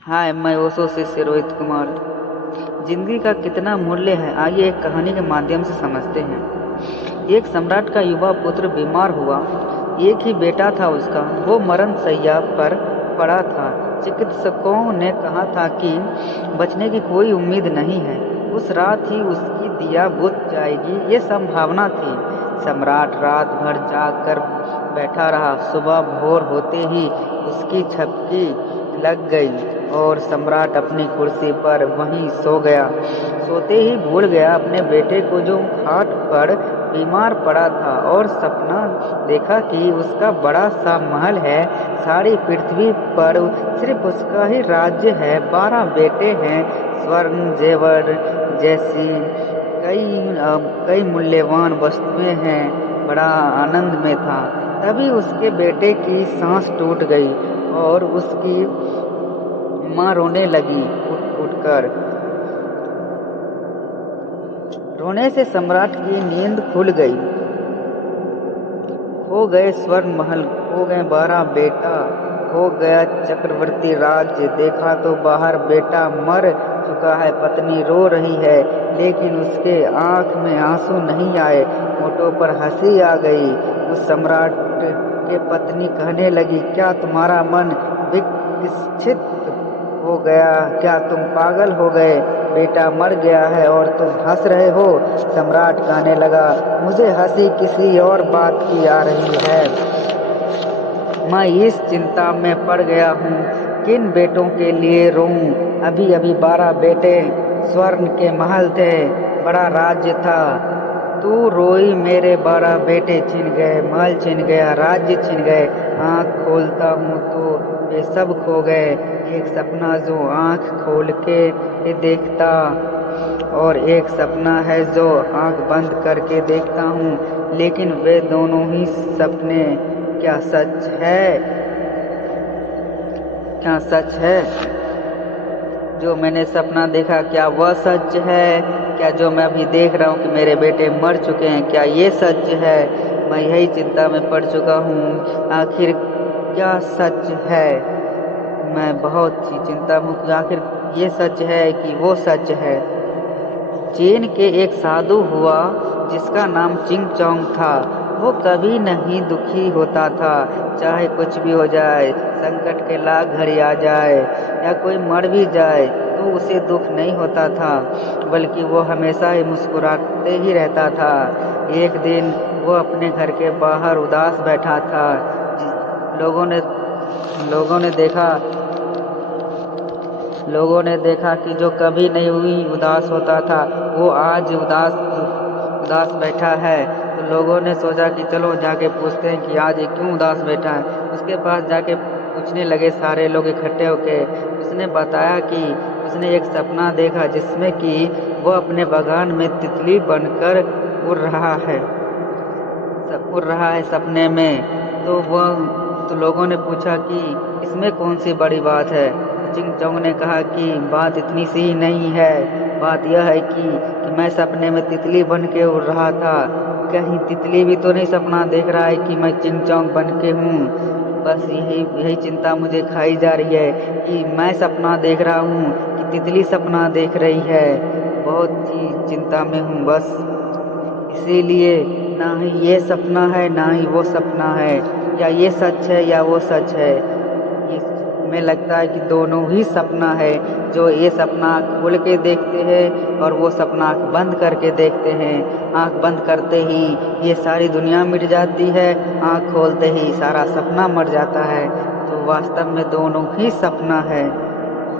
हाय, मैं ओशो शिष्य रोहित कुमार। जिंदगी का कितना मूल्य है, आइए एक कहानी के माध्यम से समझते हैं। एक सम्राट का युवा पुत्र बीमार हुआ। एक ही बेटा था उसका, वो मरण शैय्या पर पड़ा था। चिकित्सकों ने कहा था कि बचने की कोई उम्मीद नहीं है। उस रात ही उसकी दिया बुझ जाएगी, ये संभावना थी। सम्राट रात भर जाग कर बैठा रहा। सुबह भोर होते ही उसकी झपकी लग गई और सम्राट अपनी कुर्सी पर वहीं सो गया। सोते ही भूल गया अपने बेटे को, जो खाट पर बीमार पड़ा था, और सपना देखा कि उसका बड़ा सा महल है। सारी पृथ्वी पर सिर्फ उसका ही राज्य है। 12 बेटे हैं। स्वर्ण जेवर जैसी कई मूल्यवान वस्तुएं हैं। बड़ा आनंद में था। तभी उसके बेटे की सांस टूट गई और उसकी माँ रोने लगी। उठ रोने से सम्राट की नींद खुल गई। खो गए स्वर्ण महल, खो गए 12 बेटा, खो गया चक्रवर्ती राज्य। देखा तो बाहर बेटा मर चुका है, पत्नी रो रही है, लेकिन उसके आंख में आंसू नहीं आए, होठों पर हंसी आ गई। उस सम्राट के पत्नी कहने लगी, क्या तुम्हारा मन विकसित हो गया? क्या तुम पागल हो गए? बेटा मर गया है और तुम हंस रहे हो। सम्राट कहने लगा, मुझे हंसी किसी और बात की आ रही है। मैं इस चिंता में पड़ गया हूँ, किन बेटों के लिए रोऊं? अभी अभी 12 बेटे, स्वर्ण के महल थे, बड़ा राज्य था। तू रोई, मेरे 12 बेटे छिन गए, महल छिन गया, राज्य छिन गए। आँख खोलता हूँ तो वे सब खो गए। एक सपना जो आँख खोल के देखता, और एक सपना है जो आँख बंद करके देखता हूँ, लेकिन वे दोनों ही सपने क्या सच है? क्या सच है? जो मैंने सपना देखा, क्या वह सच है? क्या जो मैं अभी देख रहा हूँ कि मेरे बेटे मर चुके हैं, क्या ये सच है? मैं यही चिंता में पड़ चुका हूँ। आखिर क्या सच है? मैं बहुत ही चिंता में हूँ कि आखिर ये सच है कि वो सच है। चीन के एक साधु हुआ जिसका नाम चिंग चोंग था। वो कभी नहीं दुखी होता था, चाहे कुछ भी हो जाए, संकट के लाख घड़ी आ जाए या कोई मर भी जाए तो उसे दुख नहीं होता था, बल्कि वो हमेशा ही मुस्कुराते ही रहता था। एक दिन वो अपने घर के बाहर उदास बैठा था। लोगों ने लोगों ने देखा कि जो कभी नहीं हुई उदास होता था, वो आज उदास बैठा है। तो लोगों ने सोचा कि चलो जाके पूछते हैं कि आज ये क्यों उदास बैठा है। उसके पास जाके पूछने लगे सारे लोग इकट्ठे होके। उसने बताया कि उसने एक सपना देखा जिसमें कि वो अपने बागान में तितली बनकर उड़ रहा है सपने में। तो लोगों ने पूछा कि इसमें कौन सी बड़ी बात है। चिंग चोंग ने कहा कि बात इतनी सी ही नहीं है, बात यह है कि मैं सपने में तितली बन के उड़ रहा था। कहीं तितली भी तो नहीं सपना देख रहा है कि मैं चिंग चोंग बन के हूँ? बस यही चिंता मुझे खाई जा रही है कि मैं सपना देख रहा हूँ कि तितली सपना देख रही है। बहुत ही चिंता में हूँ बस। इसीलिए ना ही ये सपना है ना ही वो सपना है, या ये सच है या वो सच है। हमें लगता है कि दोनों ही सपना है। जो ये सपना आँख खोल के देखते हैं और वो सपना आँख बंद करके देखते हैं। आँख बंद करते ही ये सारी दुनिया मिट जाती है, आँख खोलते ही सारा सपना मर जाता है। तो वास्तव में दोनों ही सपना है।